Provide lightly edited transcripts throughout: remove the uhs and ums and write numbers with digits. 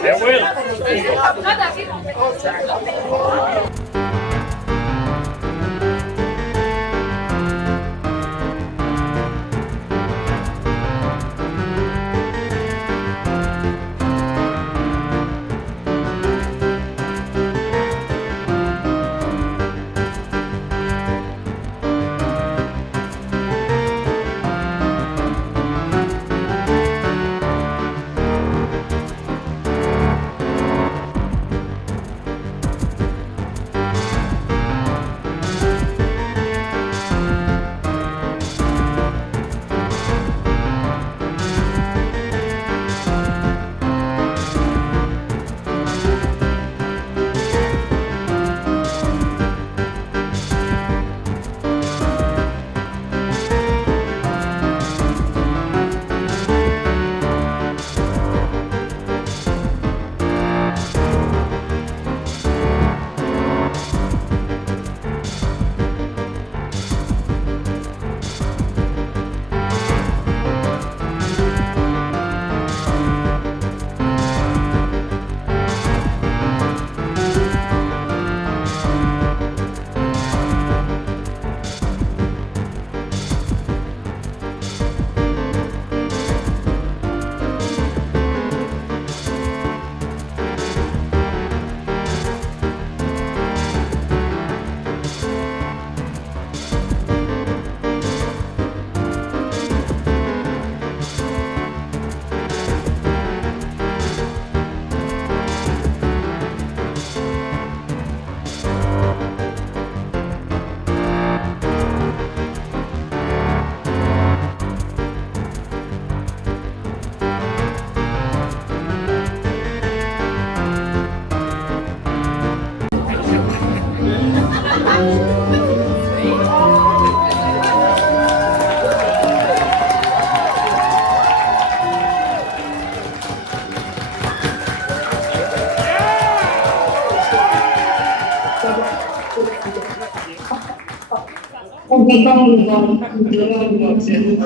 There will.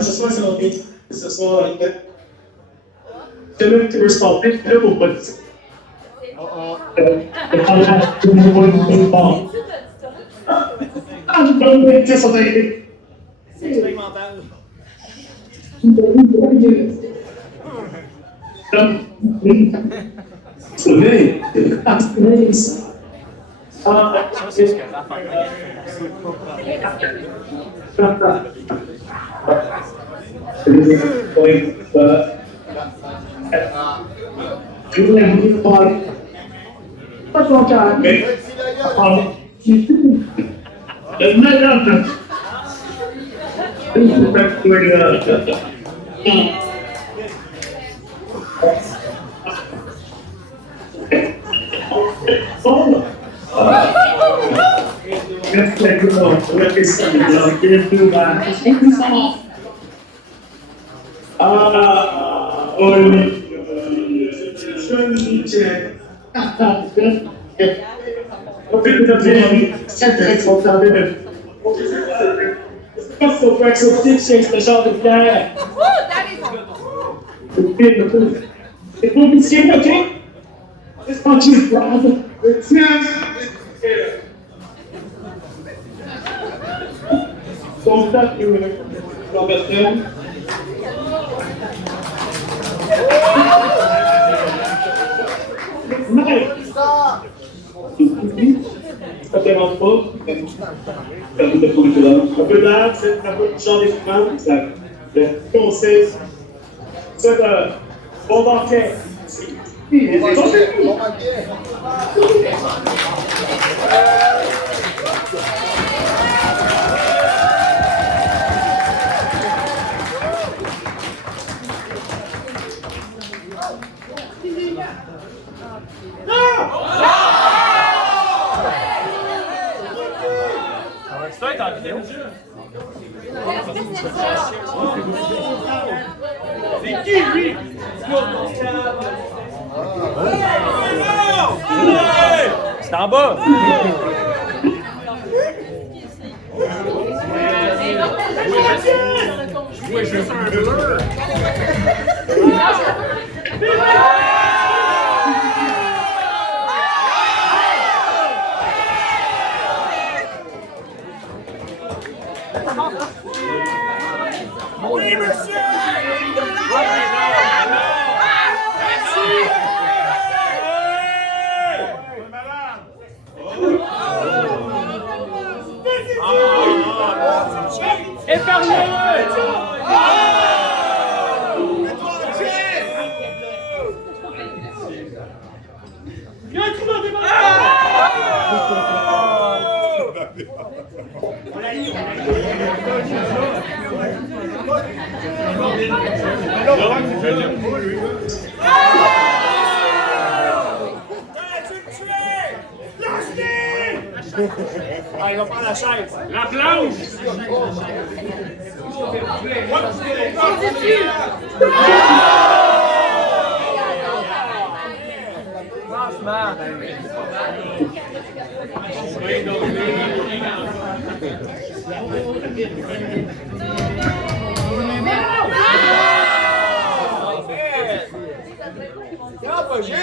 Ce soir, c'est ok. Ce soir, c'est même que tu veux se porter, là, pour pas le dire. Ah, je peux me dire ça va aider. C'est expérimental. C'est vrai. Ça, c'est ce que la femme Ce genre de pierre. C'est compliqué, ok? C'est pas juste. Contact Robertson. Ça ne dérange pas. Un peu d'art, c'est un peu de genre d'équipement. Le conseil, c'est de bon banquet. Ça va être en vidéo. C'est qui, lui? C'est en bas. jouais juste un bleu. Oui, monsieur! Épargnez-le! Il y a un trou dans des balles! Ah, il va prendre la chaise. La planche! Franchement. Non, pas juste.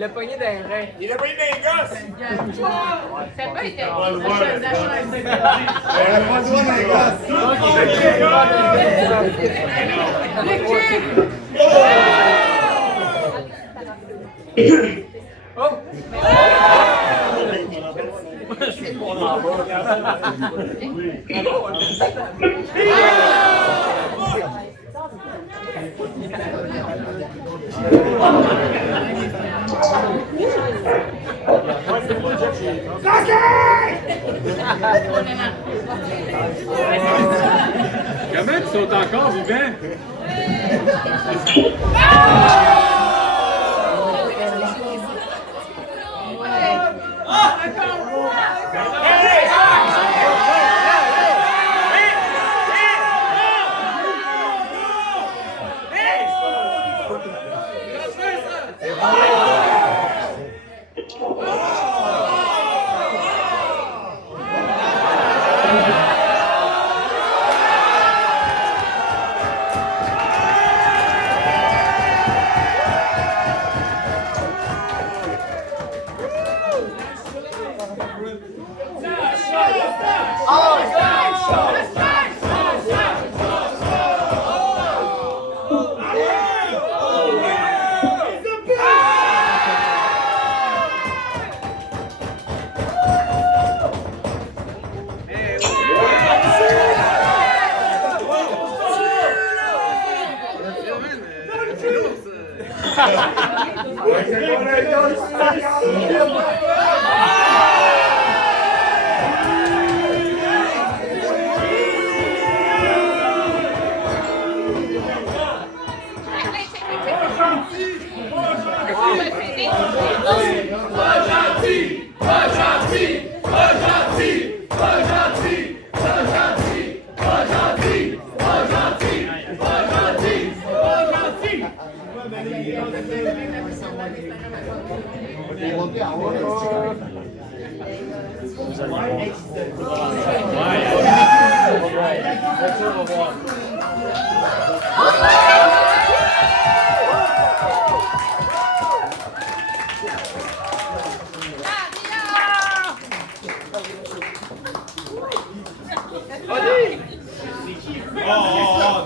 Il a pogné dans les reins. Il a pris des gosses! Ça n'a pas été. On va le voir. La chaise. Comment ils sont encore vivants?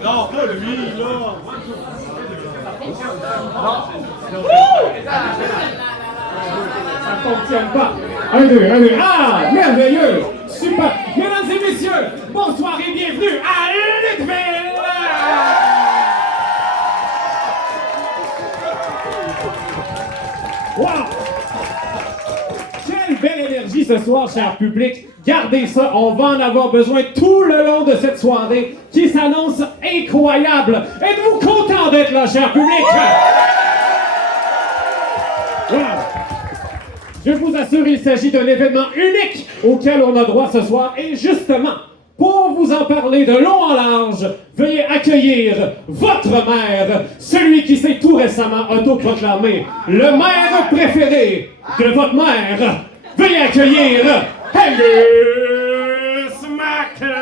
Non, pas lui, là! Ça fonctionne pas! Un, deux, ah! Merveilleux! Super! Mesdames et messieurs, bonsoir et bienvenue à Lutteville! Wow! belle énergie ce soir, cher public. Gardez ça, on va en avoir besoin tout le long de cette soirée qui s'annonce incroyable. Êtes-vous content d'être là, cher public? Wow. Je vous assure, il s'agit d'un événement unique auquel on a droit ce soir. Et justement, pour vous en parler de long en large, veuillez accueillir votre maire, celui qui s'est tout récemment autoproclamé le maire préféré de votre mère. Veuillez accueillir Angus MacLeod!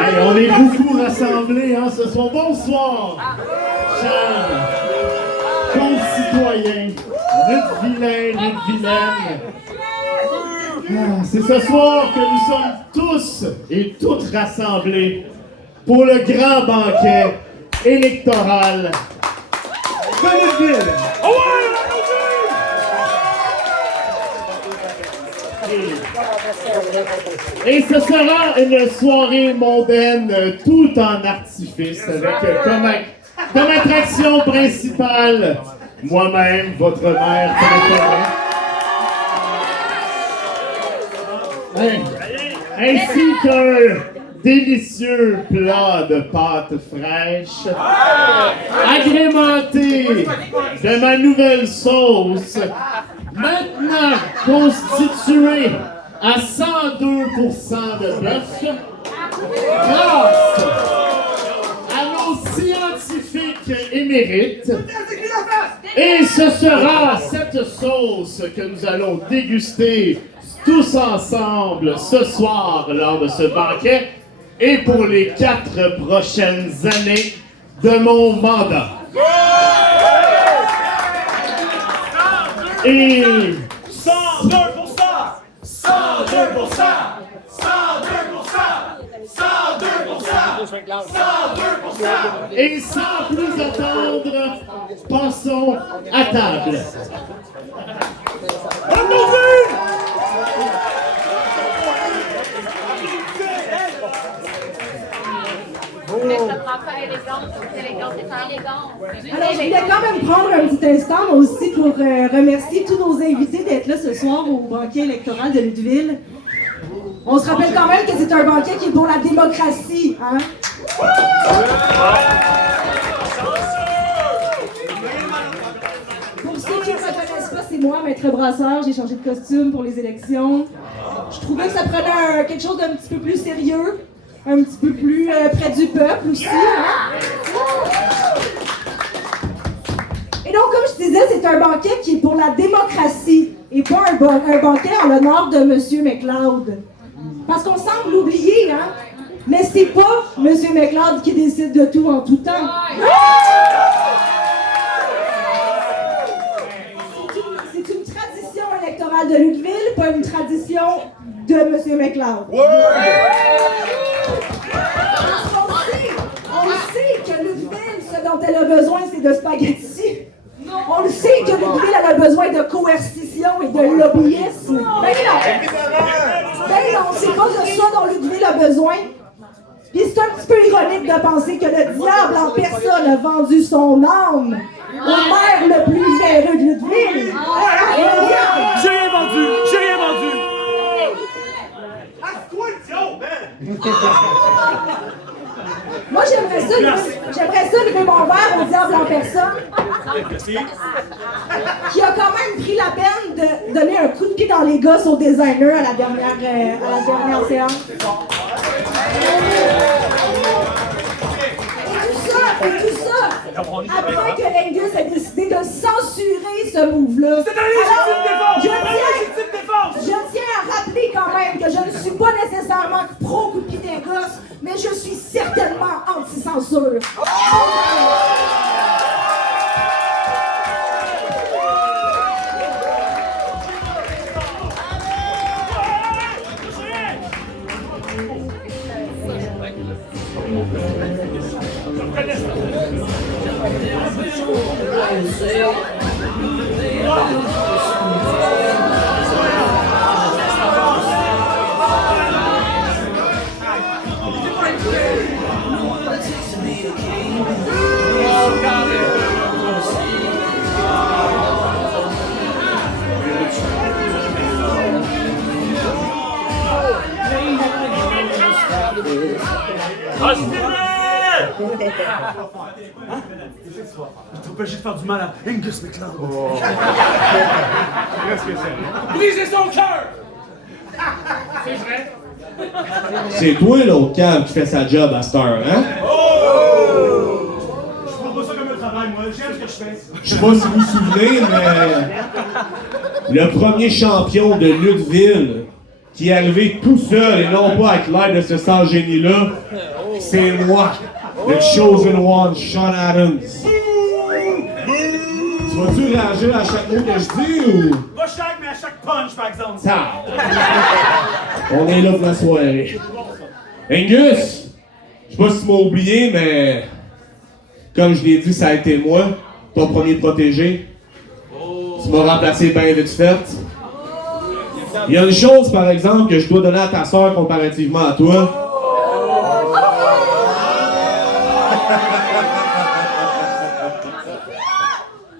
Hey, on est beaucoup rassemblés hein, ce soir. Bonsoir, chers concitoyens, notre vilain, notre vilaine. C'est ce soir que nous sommes tous et toutes rassemblés pour le grand banquet électoral de notre ville. Et ce sera une soirée mondaine tout en artifice avec comme attraction principale moi-même, votre mère préférée. Ainsi qu'un délicieux plat de pâtes fraîches agrémenté de ma nouvelle sauce maintenant constituée à 102% de bœuf, grâce à nos scientifiques émérites. Et ce sera cette sauce que nous allons déguster tous ensemble ce soir lors de ce banquet et pour les 4 prochaines années de mon mandat. Et 102%! Et sans plus attendre, passons à table. Alors, je voulais quand même prendre un petit instant aussi pour remercier tous nos invités d'être là ce soir au banquet électoral de Lutteville. On se rappelle quand même que c'est un banquet qui est pour la démocratie, hein? Pour ceux qui ne me connaissent pas, c'est moi, Maître Brasseur. J'ai changé de costume pour les élections. Je trouvais que ça prenait quelque chose d'un petit peu plus sérieux, un petit peu plus près du peuple aussi, hein? Et donc, comme je disais, c'est un banquet qui est pour la démocratie et pas un banquet en l'honneur de M. MacLeod. Parce qu'on semble l'oublier, hein? Mais c'est pas M. MacLeod qui décide de tout en tout temps. C'est une tradition électorale de Lutteville, pas une tradition de M. MacLeod. On sait que Lutteville, ce dont elle a besoin, c'est de spaghettis. On le sait que Lutteville, elle a besoin de coercition et de lobbyisme. Ben non! C'est pas de ça dont Lutteville a besoin. Puis c'est un petit peu ironique de penser que le diable en personne a vendu son âme au maire le plus véreux de Lutteville. J'ai rien vendu! J'ai rien vendu! Moi, j'aimerais ça lever mon verre au diable en personne, qui a quand même pris la peine de donner un coup de pied dans les gosses au designer à la dernière séance. Et tout ça, après que l'Angus a décidé de censurer ce move-là. Je tiens à rappeler quand même que je ne suis pas nécessairement pro coup de pied des gosses, mais je suis certainement anti-censure. Je t'empêche de faire du mal à Angus McLeod. Brisez son cœur! C'est toi, l'autre cave, qui fait sa job à cette heure, hein? Je prends pas ça comme un travail, moi. J'aime ce que je fais. Je sais pas si vous vous souvenez, mais le premier champion de Lutteville qui est arrivé tout seul et non pas avec l'aide de ce sale génie-là, c'est moi, le Chosen One, Sean Adams. Tu vas-tu réagir à chaque mot que je dis ou... Pas chaque, mais à chaque punch, par exemple. Ça! On est là pour la soirée. Angus! Je sais pas si tu m'as oublié, mais... Comme je l'ai dit, ça a été moi, ton premier protégé. Tu m'as remplacé bien vite fait. Il y a une chose, par exemple, que je dois donner à ta sœur comparativement à toi.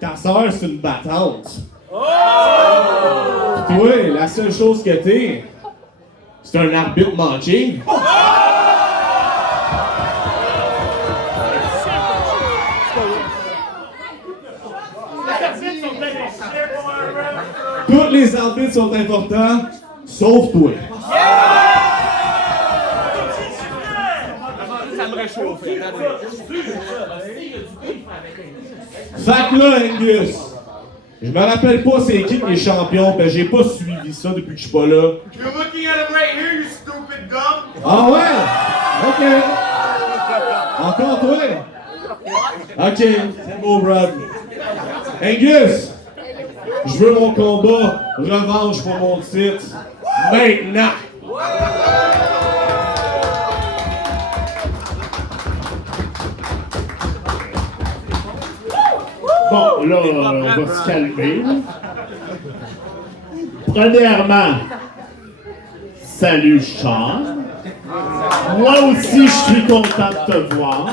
Ta sœur, c'est une battante. Puis toi, la seule chose que t'es, c'est un arbitre manqué. Tous les arbitres sont importants, sauf toi. Ça me réchauffe. Fait que là, Angus, je me rappelle pas c'est qui est champion, parce que j'ai pas suivi ça depuis que je suis pas là. You're looking at him right here, you stupid gum! Ah ouais? Ok. Encore toi? Ok, c'est beau, Brad. Angus, je veux mon combat, revanche pour mon titre, maintenant! Bon, là, on va se calmer. Premièrement, salut Sean. Moi aussi, je suis content de te voir.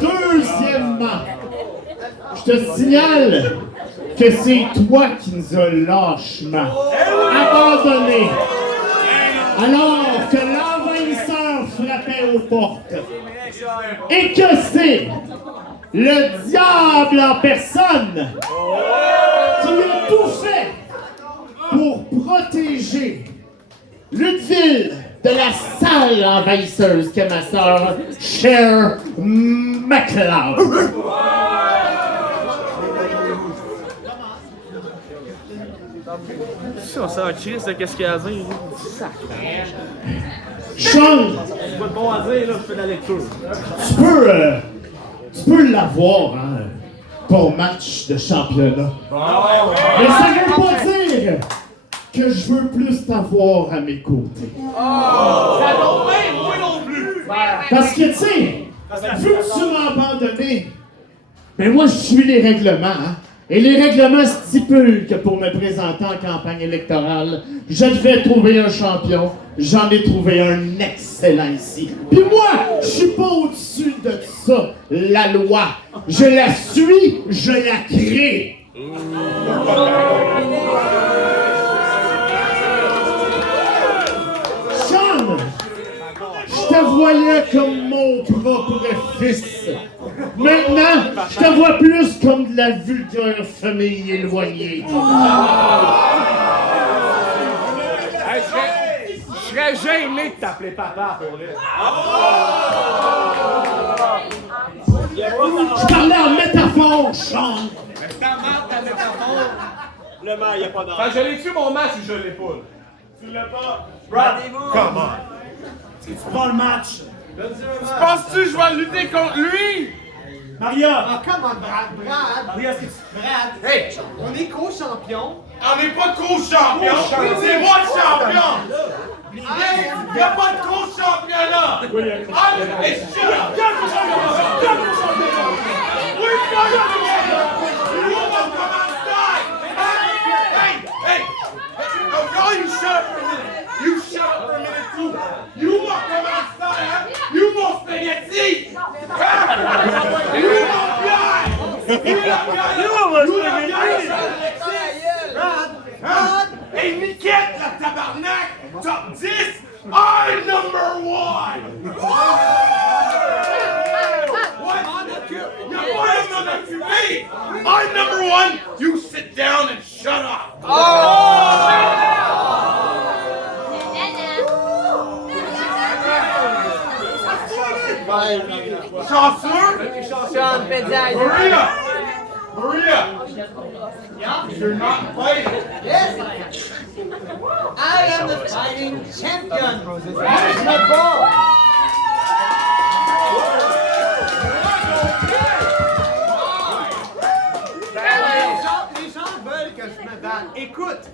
Deuxièmement, je te signale que c'est toi qui nous as lâchement abandonnés alors que l'envahisseur frappait aux portes. Et que c'est le diable en personne qui a tout fait pour protéger Lutteville de la sale envahisseuse qu'est ma sœur, Cher McLeod. Ça, ça Chris, qu'est-ce qu'il y a à dire? Sean, C'est pas de bon à dire, là, je fais de la lecture. tu peux l'avoir, hein, ton match de championnat. Mais ça veut pas dire que je veux plus t'avoir à mes côtés. Ça tombe bien, moi non plus! Parce que, tu sais, vu que tu m'as abandonné, ben moi, je suis les règlements, hein. Et les règlements stipulent que pour me présenter en campagne électorale, je devais trouver un champion. J'en ai trouvé un excellent ici. Puis moi, je suis pas au-dessus de ça. La loi, je la suis, je la crée. Sean, je te voyais comme mon propre fils. Maintenant, je te vois plus comme de la vulgaire famille éloignée. Hey, je serais gêné de t'appeler papa pour lui. Je parlais en métaphore, Sean. Ta métaphore. Le maire, y'a pas d'or. Fait que je l'ai tué mon match ou je l'ai pas? Tu l'as pas? Brad, come on! Est-ce que tu prends le match? Penses-tu que je vais lutter contre lui? Maria! Comment, Brad? Maria, est-ce que tu... Brad, Hey! on est co-champion. On n'est pas co-champion! C'est moi le champion! Hey! Il n'y a pas de co-championnat! Ah, mais je suis là! Hey, Niquette, la tabarnak! Top 10! I'm number 1! What? You're playing on the QB! I'm number 1! You sit down and shut up! Chancellor? Maria! You're not fighting! Yes! I am the fighting champion! That's my ball! Les gens veulent que je me batte. Écoute!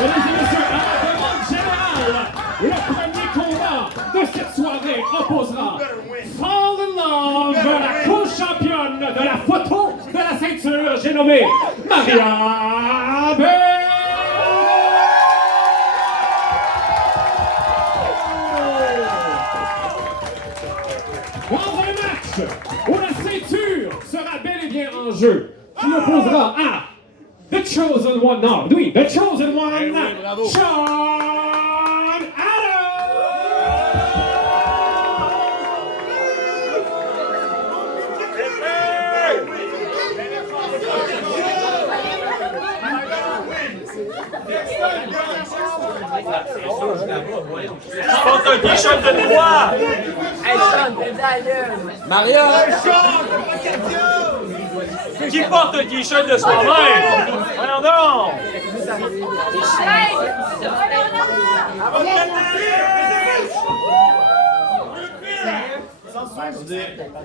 Mesdames et messieurs, à la demande générale, le premier combat de cette soirée opposera Fall in Love, la co-championne de la photo de la ceinture, j'ai nommé Maria Bell. Dans un match où la ceinture sera bel et bien en jeu, qui l'opposera à The Chosen One, non, oui, The Chosen One, Sean Porte un t-shirt de toi! Maria! Qui porte un t-shirt de soi-même? Voyons donc!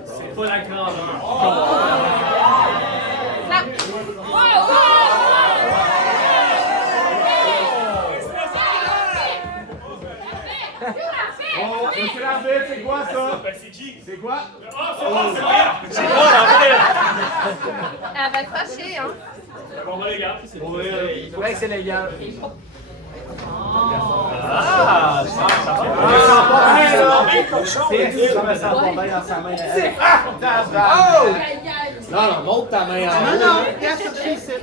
C'est pas la grandeur. Monsieur l'arbitre, c'est quoi ça? C'est qui? C'est quoi? C'est quoi l'arbitre? Elle va te fâcher, hein? Bon, les gars, c'est bon. Ouais, c'est légal. Ah! Ça va. Je me sens pas bien dans sa main. Non, non, monte ta main en haut. Non, non, regarde ça ici.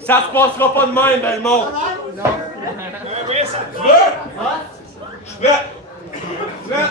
Ça se passera pas de même, Belmont! Je veux! Je veux!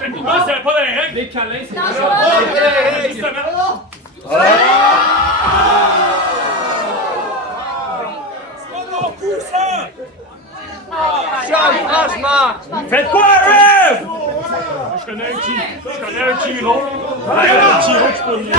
Techniquement, c'est pas les règles. Les câlins, c'est pas non plus, ça! Franchement! Faites quoi, rêve! Je connais un Chiron. Un Chiron qui peut venir.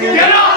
Get up!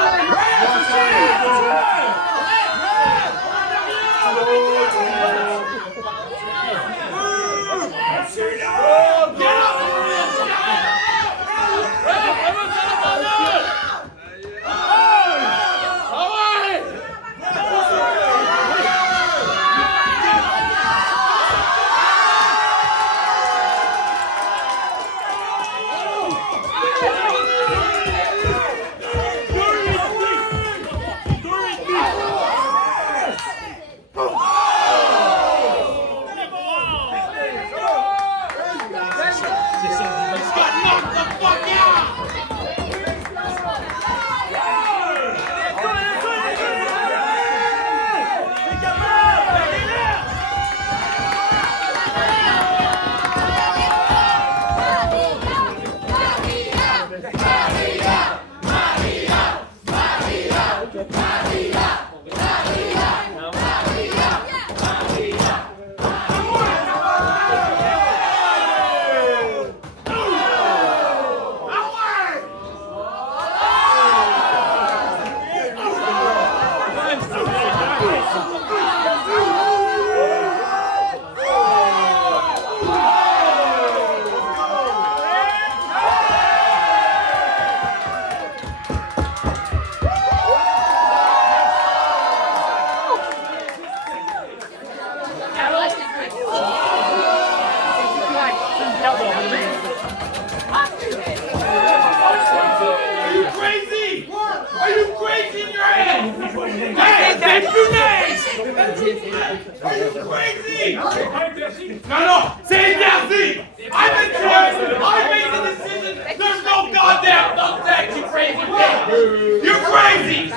No, no, c'est interdit! I'm in charge! I make the decision! There's no goddamn thumbtack, you crazy bitch! You're crazy!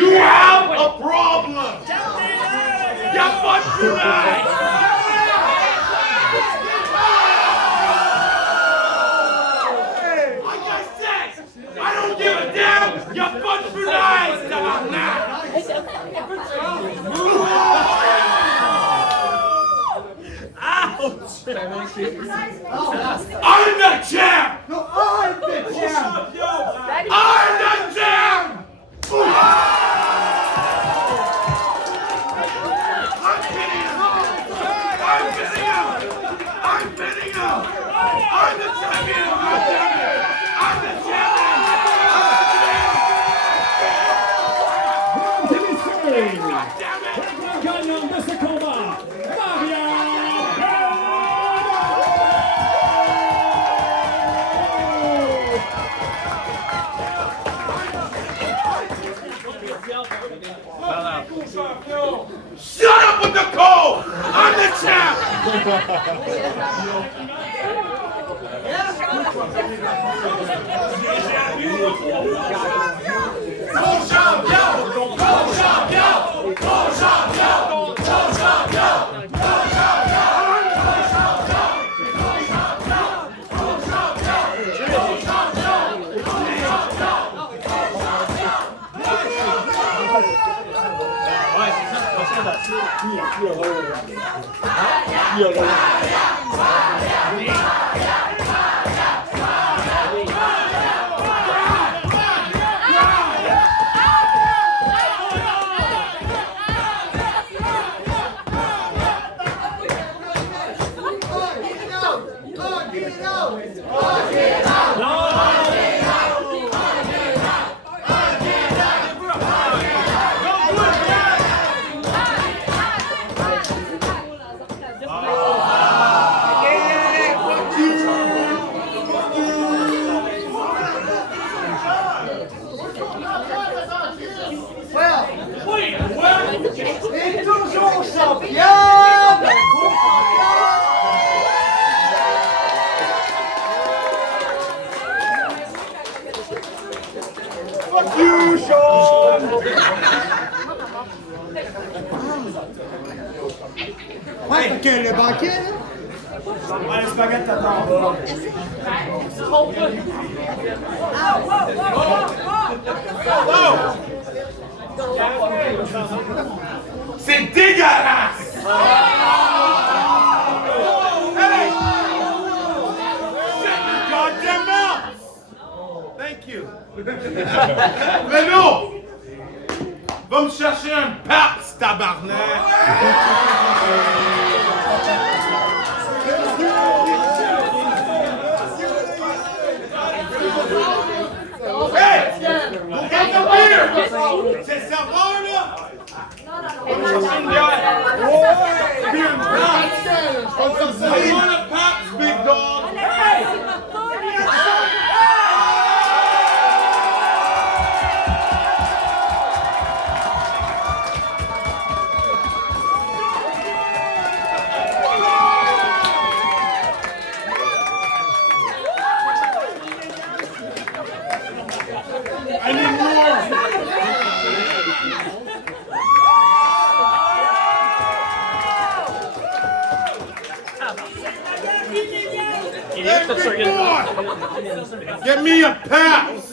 You have a problem! You fucked tonight! Like I said, I don't give a damn! You fucked tonight! Now! I'm the champ! No, I'm the champ! I'm the champ! I'm pinning him! I'm the champion! I'm the champion! God damn it! Gagnant de ce combat, Maria Shut up with the coal! I'm the champ! Et toujours champion! Ouais, fait que le banquet, là. Allez, spaghetti, attends. C'est dégueulasse! Hey! Shut your goddamn mouth! Thank you. Renaud! Va me chercher un Paps, tabarnak! Hey! Get the beer! C'est le serveur, là? I want a Paps, big dog! I need more! Get me a Paps!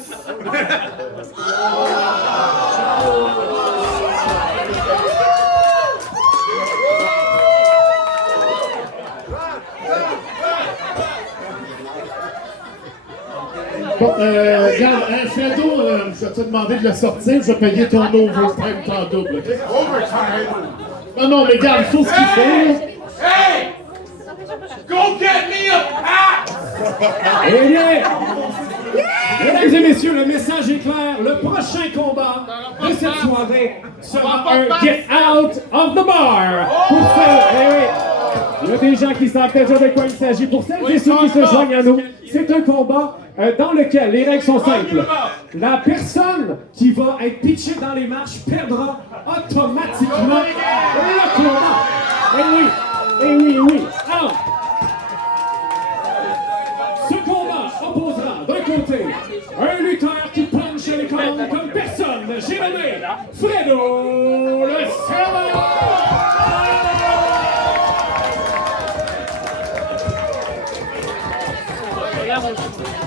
Bon, regarde, Fredo, je vais te demander de le sortir, je vais payer ton overtime en double. OK? Overtime? Non, mais regarde, il faut ce qu'il faut, là. Hey! Go get me a Paps! Eh bien, mesdames et messieurs, le message est clair. Le prochain combat de cette soirée sera un Get Out of the Bar. Pour il y a des gens qui savent déjà de quoi il s'agit. Pour celles et ceux qui se joignent à nous, c'est un combat dans lequel les règles sont simples. La personne qui va être pitchée dans les marches perdra automatiquement le combat. Eh oui. Alors, ce combat opposera d'un côté un lutteur qui punch les cordes comme personne. J'ai nommé Fredo le Serveur.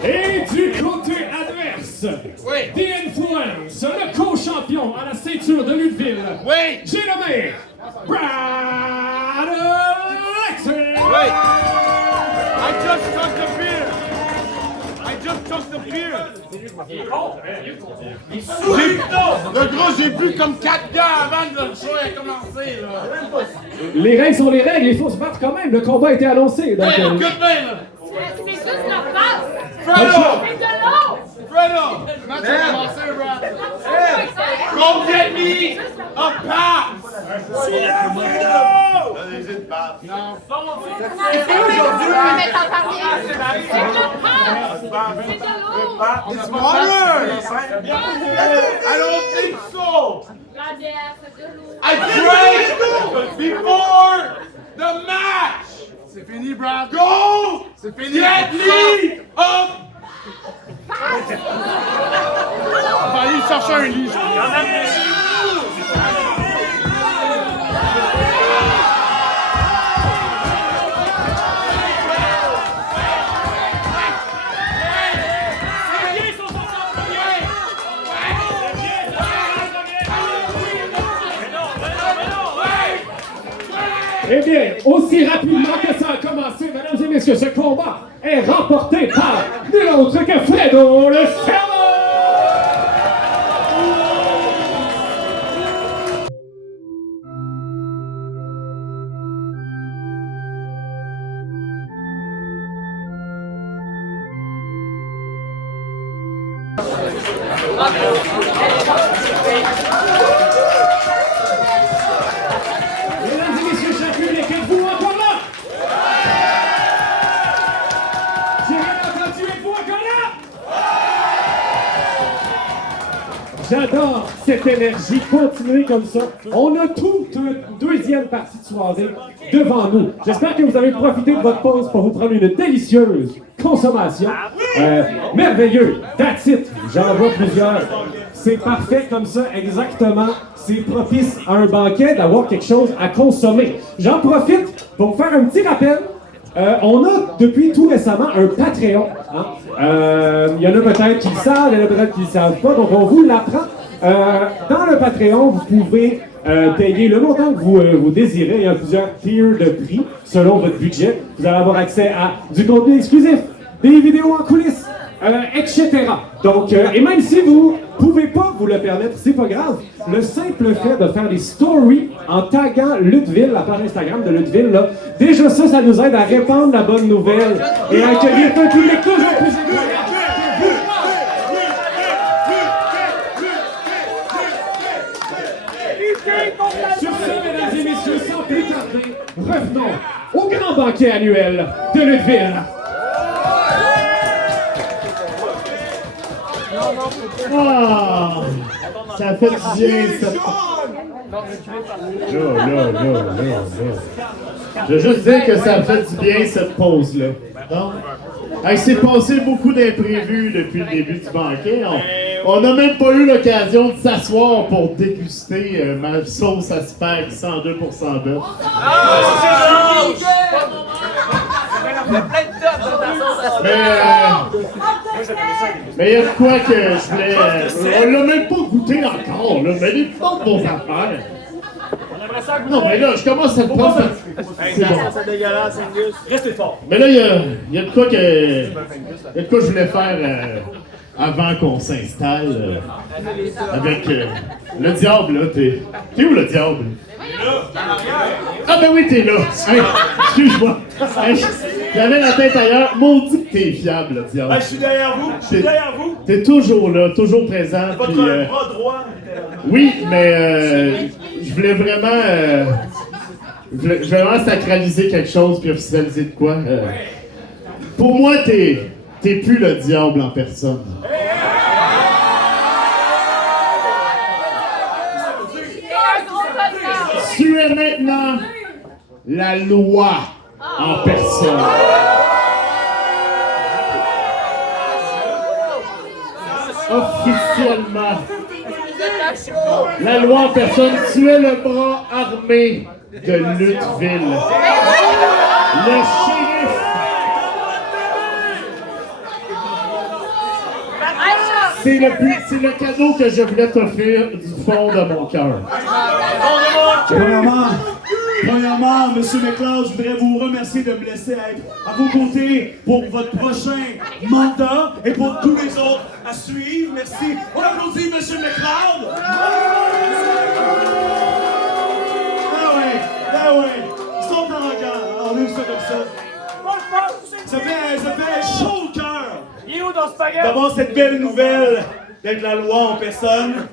Et du côté adverse, The Influence, le co-champion à la ceinture de Lutteville. Wait! J'ai nommé Brad Alexis. Wait! I just took the beer! I just took the beer! Le gros, j'ai bu comme 4 gars avant que le show ait commencé, là! Les règles sont les règles, il faut se battre quand même. Le combat a été annoncé. Donc, Hey, écoute bien, là! C'est juste leur base. Fredo! C'est de l'eau. Fredo! Comment tu as commencé, Brad? Go get me a Paps! Mais t'en parles. C'est de l'eau. C'est de l'eau. It's water! I don't think so! La bière, c'est de l'eau. I drank before the match! C'est fini, Brad! Go! C'est fini! Get me up! On va aller chercher un lit. Eh bien, aussi rapidement que ça a commencé, mesdames et messieurs, ce combat est remporté par nul autre que Fredo le Serveur! Mesdames et messieurs, chers publics, êtes-vous encore là? J'ai rien entendu, êtes-vous encore là? J'adore cette énergie, continuez comme ça. On a toute une deuxième partie de soirée devant nous. J'espère que vous avez profité de votre pause pour vous prendre une délicieuse consommation. Merveilleux, that's it, j'en vois plusieurs. C'est parfait comme ça, exactement. C'est propice à un banquet d'avoir quelque chose à consommer. J'en profite pour faire un petit rappel. On a depuis tout récemment un Patreon. Hein? Il y en a peut-être qui le savent, il y en a peut-être qui ne le savent pas, donc on vous l'apprend. Dans le Patreon, vous pouvez payer le montant que vous désirez. Il y a plusieurs tiers de prix selon votre budget. Vous allez avoir accès à du contenu exclusif, des vidéos en coulisses, etc. Donc, et même si vous pouvez pas vous le permettre, c'est pas grave. Le simple fait de faire des stories en taguant Lutteville, la page Instagram de Lutteville, là, déjà ça nous aide à répandre la bonne nouvelle et à accueillir un public toujours plus incroyable. Sur ce, mesdames et messieurs, sans plus tarder, revenons au grand banquet annuel de Lutteville. Ah, ça fait du bien, ça. Là. Je veux juste dire que ça fait du bien, cette pause-là. Donc, il s'est passé beaucoup d'imprévus depuis le début du banquet. On n'a même pas eu l'occasion de s'asseoir pour déguster ma sauce à spag 102% bœuf. Mais il y a de quoi que je voulais... on l'a même pas goûté encore, là. Mais les portes vos affaires. Non, mais là, je commence à le prendre. C'est bon. C'est dégueulasse, Angus. Restez fort. Mais là, il y a de quoi que... Il y a de quoi que je voulais faire avant qu'on s'installe avec le diable, là. T'es où, le diable? Ah ben oui, t'es là! Hey, excuse-moi! Hey, j'avais la tête ailleurs. Maudit que t'es fiable, le diable. Je suis derrière vous. T'es toujours là, toujours présent. Votre bras droit. Oui, mais je voulais vraiment sacraliser quelque chose puis officialiser de quoi. Pour moi, t'es plus le diable en personne. Tu es maintenant la loi en personne. Officiellement, la loi en personne, tu es le bras armé de Lutteville. Le shérif. C'est le cadeau que je voulais t'offrir du fond de mon cœur. Premièrement, M. McLeod, je voudrais vous remercier de me laisser être à vos côtés pour votre prochain mandat et pour tous les autres à suivre. Merci. On applaudit M. McLeod. Ah ouais. Ils sont arrogants. On aime ça comme ça. Ça fait chaud au cœur. Il est où dans ce spaghetti? D'abord, cette belle nouvelle d'être la loi en personne.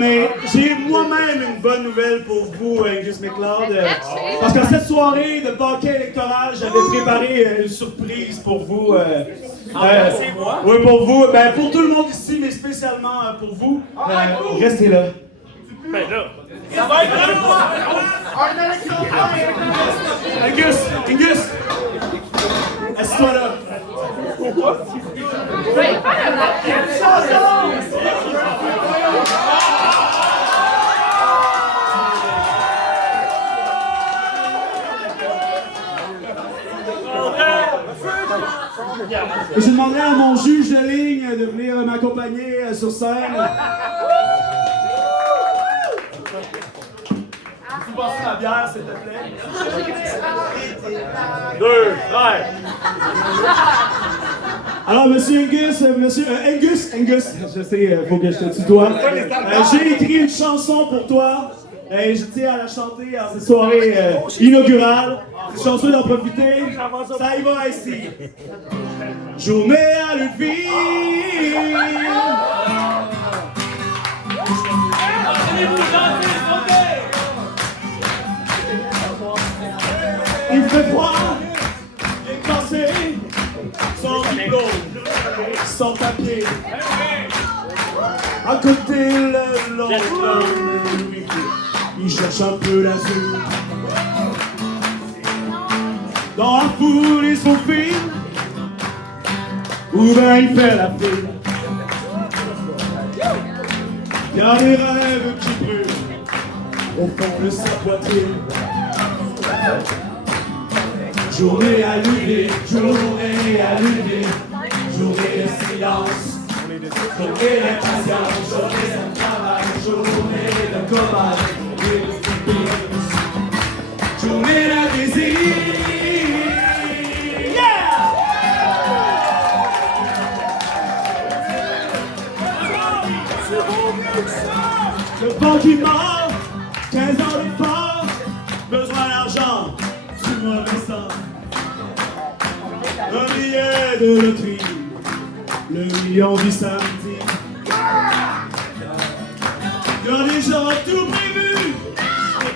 Mais j'ai moi-même une bonne nouvelle pour vous, Angus McLeod. Parce qu'en cette soirée de banquet électoral, j'avais préparé une surprise pour vous. C'est moi? Oui, pour vous. Ben, pour tout le monde ici, mais spécialement pour vous. Restez là. Ben là. Ça va être là! Angus! Assis-toi là! Pourquoi? Je demanderai à mon juge de ligne de venir m'accompagner sur scène. Vous passez la bière, s'il te plaît. 2, frère. Alors, monsieur Angus, je sais, faut que je te tutoie. J'ai écrit une chanson pour toi. Et je tiens à la chanter en cette soirée inaugurale. Cette chanson d'en profiter. Ça y va ici. Journée à Lutteville. Il fait froid, déclassé, sans diplôme, sans papier. À côté, le long, il cherche un peu l'azur. Dans la foule, il s'enfile, ou bien il fait la file. y a des rêves qui brûlent au fond de sa poitrine. Journée à lever, journée à lever, journée de silence, journée d'impatience, journée de travail, journée de combat, journée de stupidité, journée de désir. Le vent qui mord, 15 ans de fort, besoin d'argent, du mauvais sang. Un billet de loterie, le million du samedi. Y'a des gens tout prévus,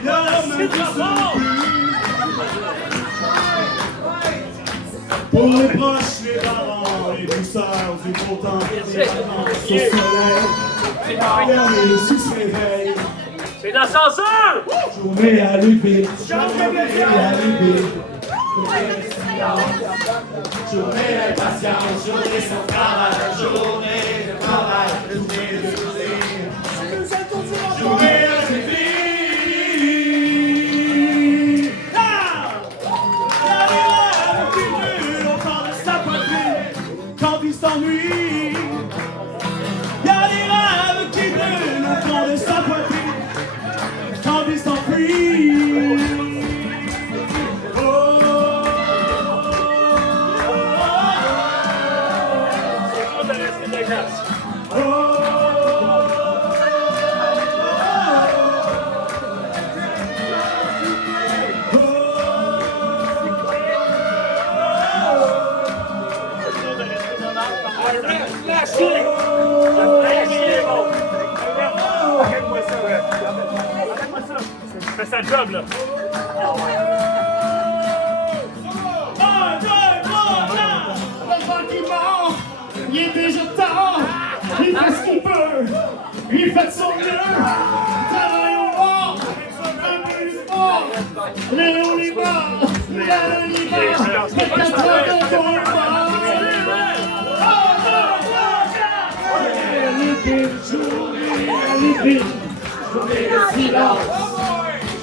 y'a même qui sont plus. Pour les proches, les parents, les douceurs du beau temps, les vacances au soleil. Le succès réveille. C'est l'ascenseur! Journée à lever, journée à lever. Journée d'impatience, journée sans travail, journée de travail, journée de sourire. Journée de vie. Y'a des rêves qui brûlent au fond de sa poitrine quand il s'ennuie. Y'a des rêves qui brûlent au fond de sa poitrine quand il s'enfuit. Fais sa job, là. Le vent qui mord, il est déjà tard. Il fait ce qu'il peut, il fait de son mieux. Travaille au bord, un peu du sport. Les hauts, les bas, les bas. Faites la trotte dans le bar. Journée de silence,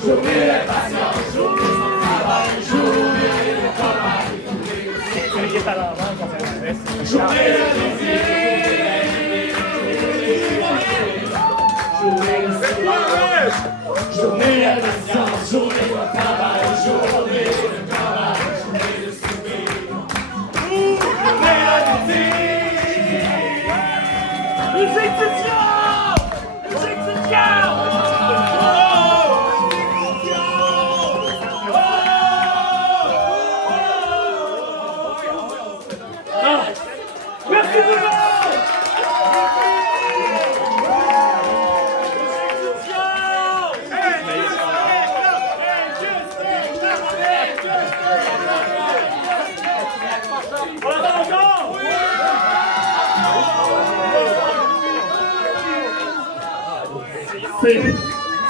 journée d'impatience, journée de travail, journée de travail, journée de désir, journée de silence, journée d'impatience, journée de travail, journée de travail, journée de souvenir, journée de désir. Musique de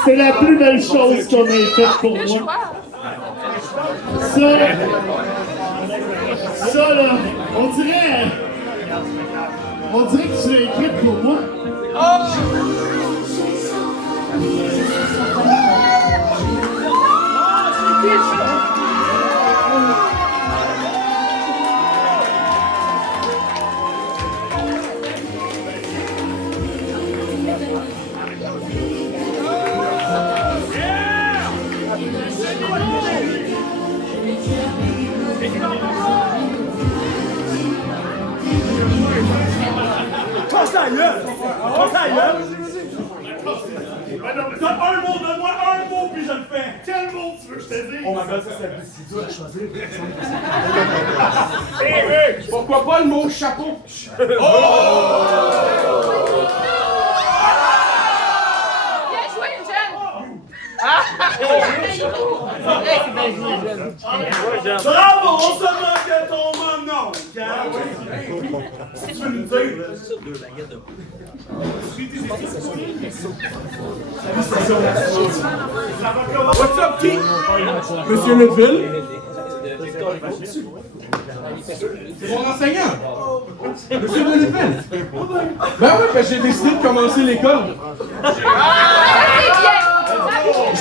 C'est la plus belle chose qu'on ait faite pour moi. Ça là, on dirait que tu l'as écrite pour moi. Donne un mot, donne-moi un mot, puis je le fais. Quel mot tu veux que je te dise? Oh my god, ça c'est si dur à choisir. Pourquoi pas le mot chapeau? Bien joué, jeune! Bravo, on se moque de ton nom. Si tu veux nous dire, là. What's up, Keith? Monsieur Neuville? C'est mon enseignant. Monsieur Neuville. Ben oui, j'ai décidé de commencer l'école.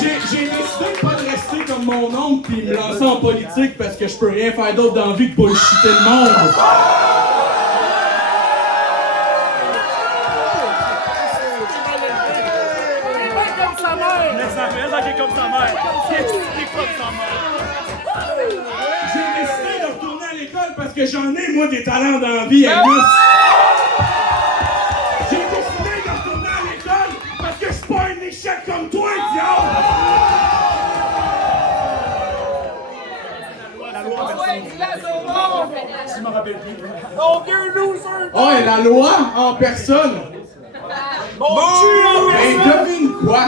J'ai décidé de pas de rester comme mon oncle puis me lancer en politique parce que je peux rien faire d'autre dans la vie que bullshiter le monde. J'ai décidé de retourner à l'école parce que j'en ai, moi, des talents dans la vie, Agnes. J'ai décidé de retourner à l'école parce que je suis pas un échec comme toi, idiot! Oh, et la loi en personne! Et devine quoi?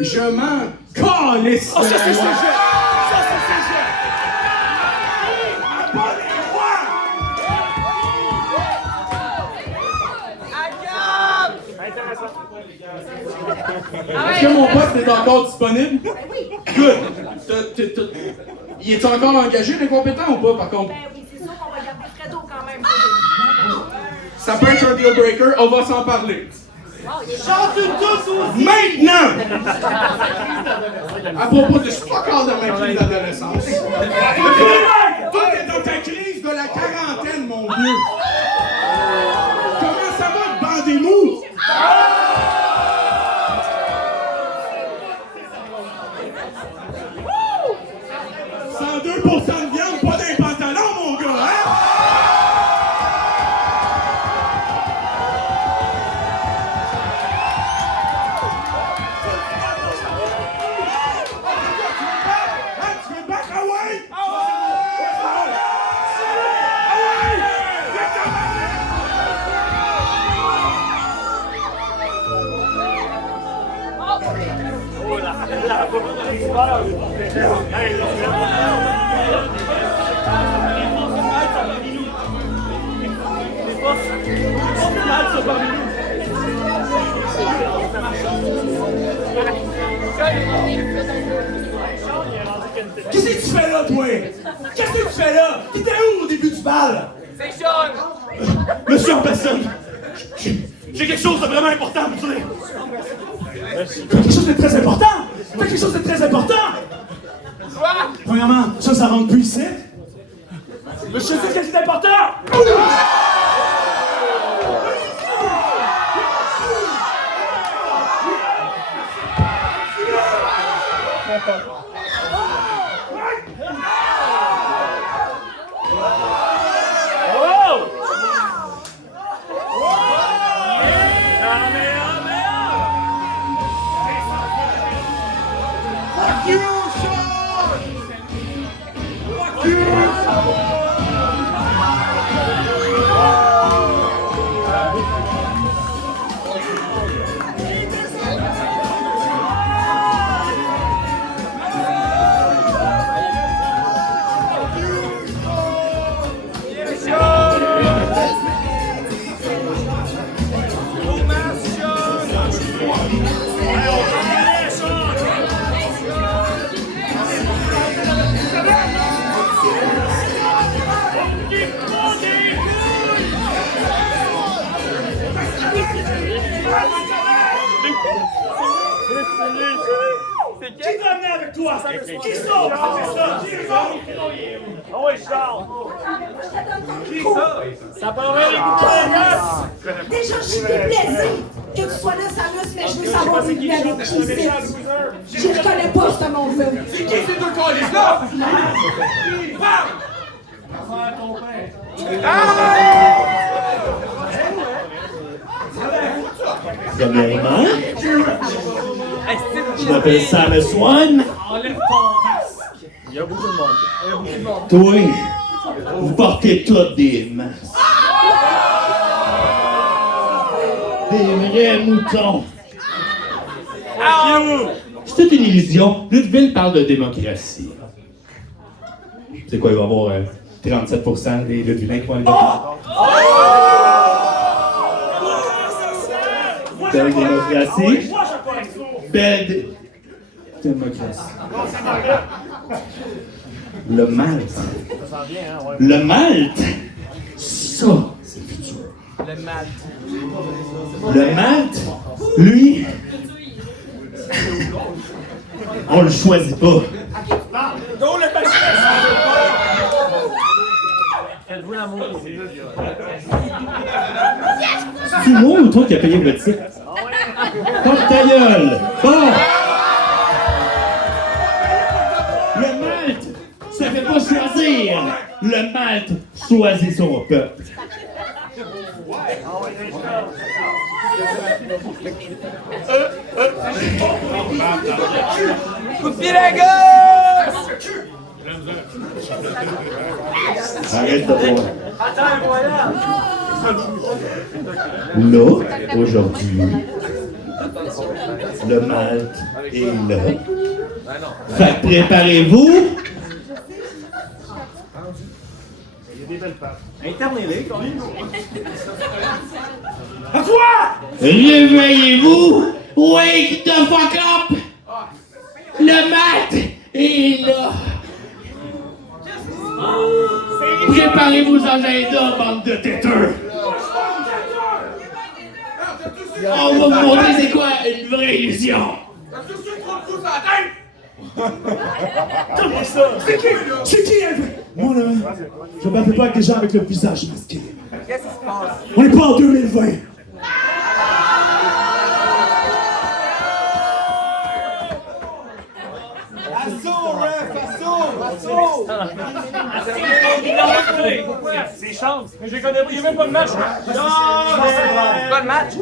Je m'en calisse de la loi. Est-ce que mon poste est encore disponible? Good. Il est encore engagé, l'incompétent ou pas, par contre? Ben oui, c'est sûr qu'on va garder Fredo quand même. Ça peut être un deal breaker, on va s'en parler. Chante une tous aussi! Maintenant! À propos de fuck all de ma crise d'adolescence. Toi, t'es dans ta crise de la quarantaine, mon vieux. Comment ça va, bandez mou? 102% de viande, pas d'un pantalon, mon gars, hein? Tu veux battre? Ah ouais? Qu'est-ce que tu fais là, toi? Qu'est-ce que tu fais là? T'étais où au début du bal? C'est Sean! Monsieur en personne, j'ai quelque chose de vraiment important à vous dire. Quelque chose de très important? Quelque chose de très important? Quoi? Premièrement, ça rentre plus ici. Mais je sais ce que c'est important! Qui t'a amené avec toi? Qui sont? Ah oui, Charles! Qui ça? Ça paraît! Déjà, je suis déplaisée que tu sois là, Samus, mais je veux savoir si tu es avec qui c'est. Je ne connais pas ce monde-là. C'est qui ces deux colis-là? Premièrement, je m'appelle Samus One. Enlève ton masque! Il y a beaucoup de monde. Toi, vous portez tous des masques. Des vrais moutons. C'est une illusion. Lutteville parle de démocratie. C'est quoi, il va y avoir 37% des Luttevillains qui vont aller voter? Belle démocratie. Belle démocratie. Le Malte. Le Malte. Ça, c'est le futur. Le Malte, lui, le choisit pas. C'est moi ou toi qui as payé le titre? Porte ta gueule! Bon! Le Malte se fait pas choisir. Le Malte choisit son peuple. Coup de pied, la gueule! Arrête de voir. Là, aujourd'hui, le Malte est là. Fait que préparez-vous. À quoi? Réveillez-vous. Wake the fuck up. Le Malte est là. Préparez vos agendas, bande de têteux. On va vous montrer c'est quoi une vraie illusion. C'est qui? C'est qui, elle? Moi, là, je me battrai pas avec des gens avec le visage masqué. Qu'est-ce qui se passe? On n'est pas en 2020. Assaut, ref! Assaut! C'est chance, mais je connais pas, il n'y a même pas de match. Pas de match?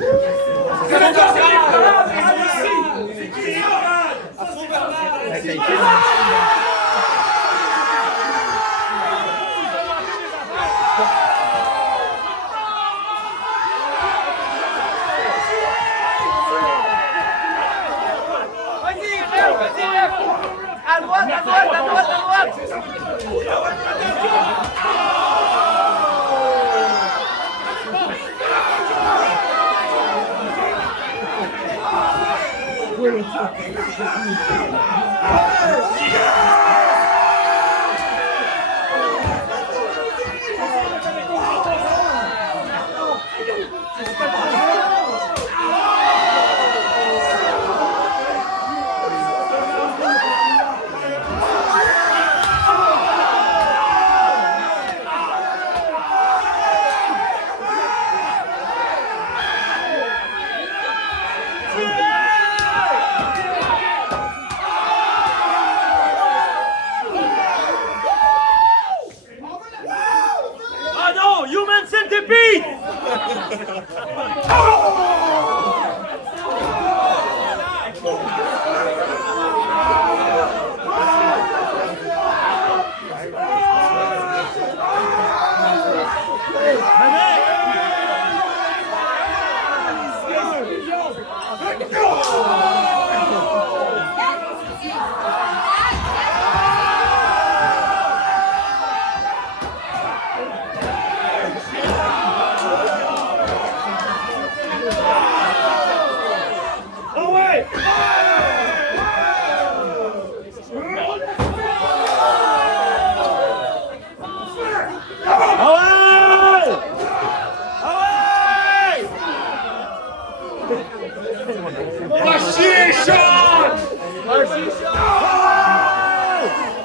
Vas-y, ref! À droite, à droite, à droite, à droite! Ah non, Human Centipede!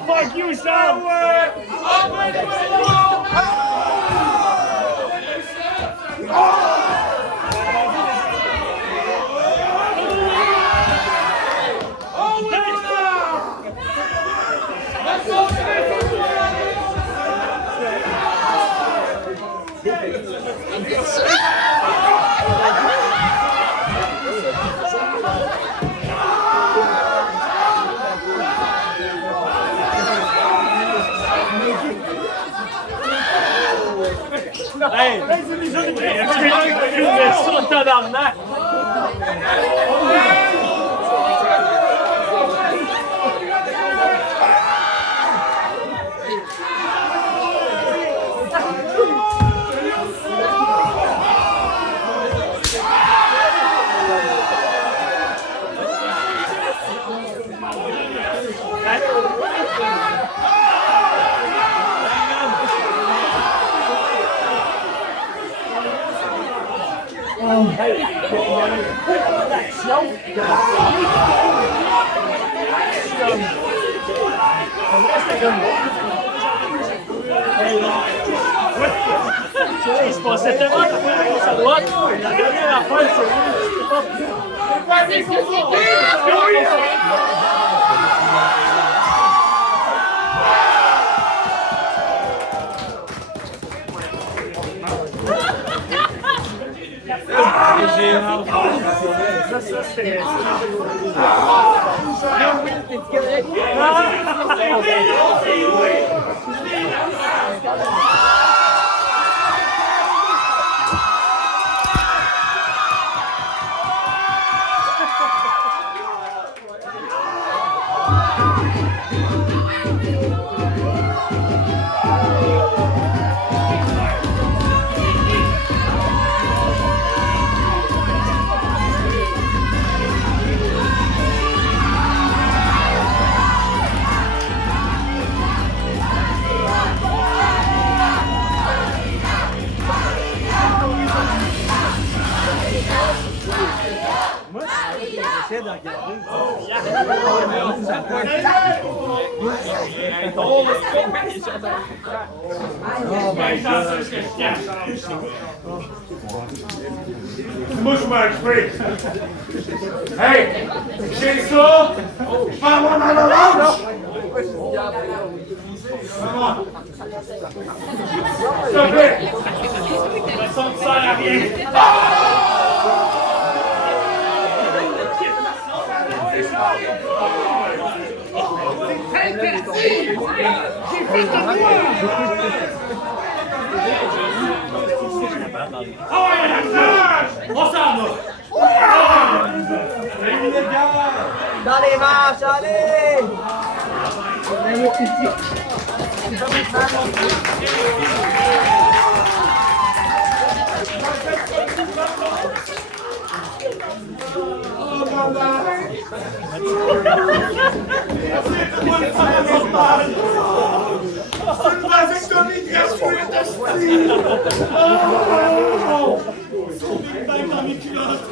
Fuck you, Sean! Hey! Tu mets ça, tabarnak! Il se passait tellement d'affaires à gauche à droite. La dernière affaire, c'est Moi, je m'explique. Hey, j'ai ça. Je vais avoir ma revanche. Comment? S'il te plaît. Ça ne sert à rien. On s'en va! Dans les marches, allez! C'est une vasectomie gratuite, esti! Sauver une balle dans mes culottes!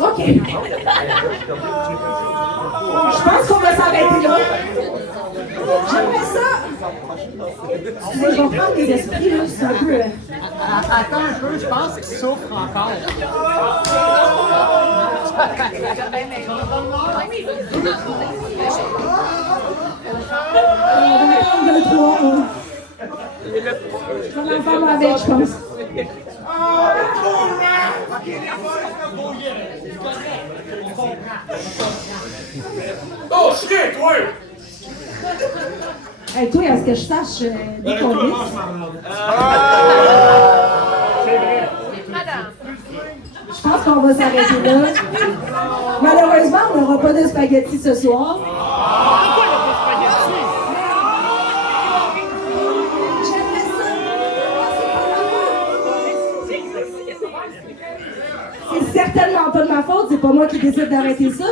OK. Je pense qu'on va s'arrêter là. J'aimerais ça. Excusez, je vais prendre des esprits, là. C'est un peu. Attends un peu, je pense qu'il souffre encore. Un, deux, trois, un. Je vais en faire moi avec, je pense. Oh shit, oui! Hey, toi, à ce que je sache, des convicts. Je pense qu'on va s'arrêter là. Malheureusement, on n'aura pas de spaghettis ce soir. J'aimerais ça. C'est certainement pas de ma faute, c'est pas moi qui décide d'arrêter ça.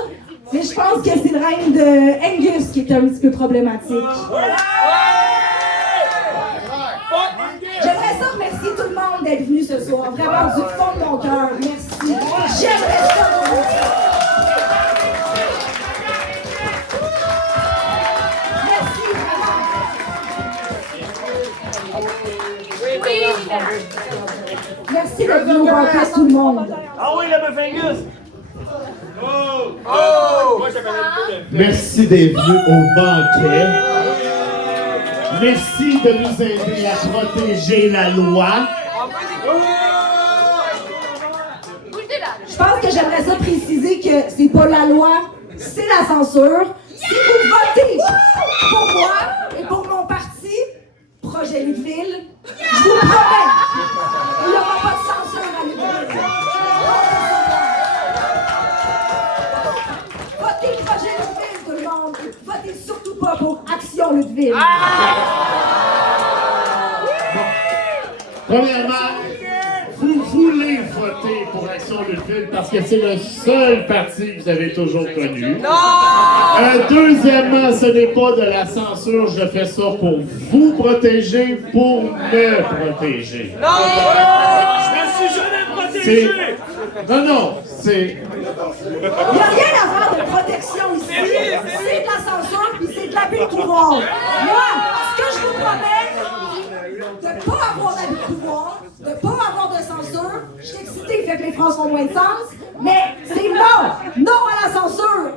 Mais je pense que c'est le règne de Angus qui est un petit peu problématique. J'aimerais ça remercier tout le monde d'être venu ce soir. Vraiment du fond de mon cœur. Merci. J'aimerais ça vous remercier. Merci, vraiment. Merci d'être venu au banquet, tout le monde. Ah oui, le bœuf Angus! Merci d'être venu au banquet. Merci de nous aider à protéger la loi. Je pense que j'aimerais ça préciser que c'est pas la loi, c'est la censure. Si vous votez pour moi et pour mon parti, Projet Lutteville, je vous promets, il n'y aura pas de censure à Lutteville. Votez Projet Lutteville, tout le monde. Votez surtout pas pour Action Lutteville. Premièrement, vous voulez voter pour Action le film parce que c'est le seul parti que vous avez toujours connu. Non! Deuxièmement, ce n'est pas de la censure, je fais ça pour vous protéger, pour me protéger. Non! Je me suis jamais protégé! Non, c'est... Il n'y a rien à voir de protection ici. C'est de la censure puis c'est de l'abus de pouvoir. Moi, ce que je vous promets, de ne pas avoir d'abus de pouvoir, de ne pas avoir de censure. Je suis excitée, fait que les phrases font moins de sens, mais c'est non! Non à la censure!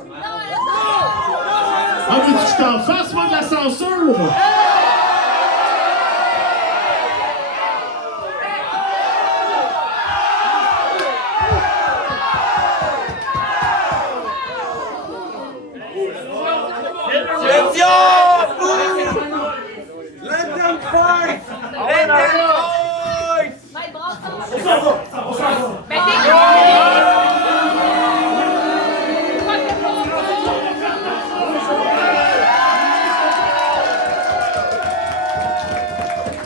Ah, mais tu t'en fasses, moi, de la censure?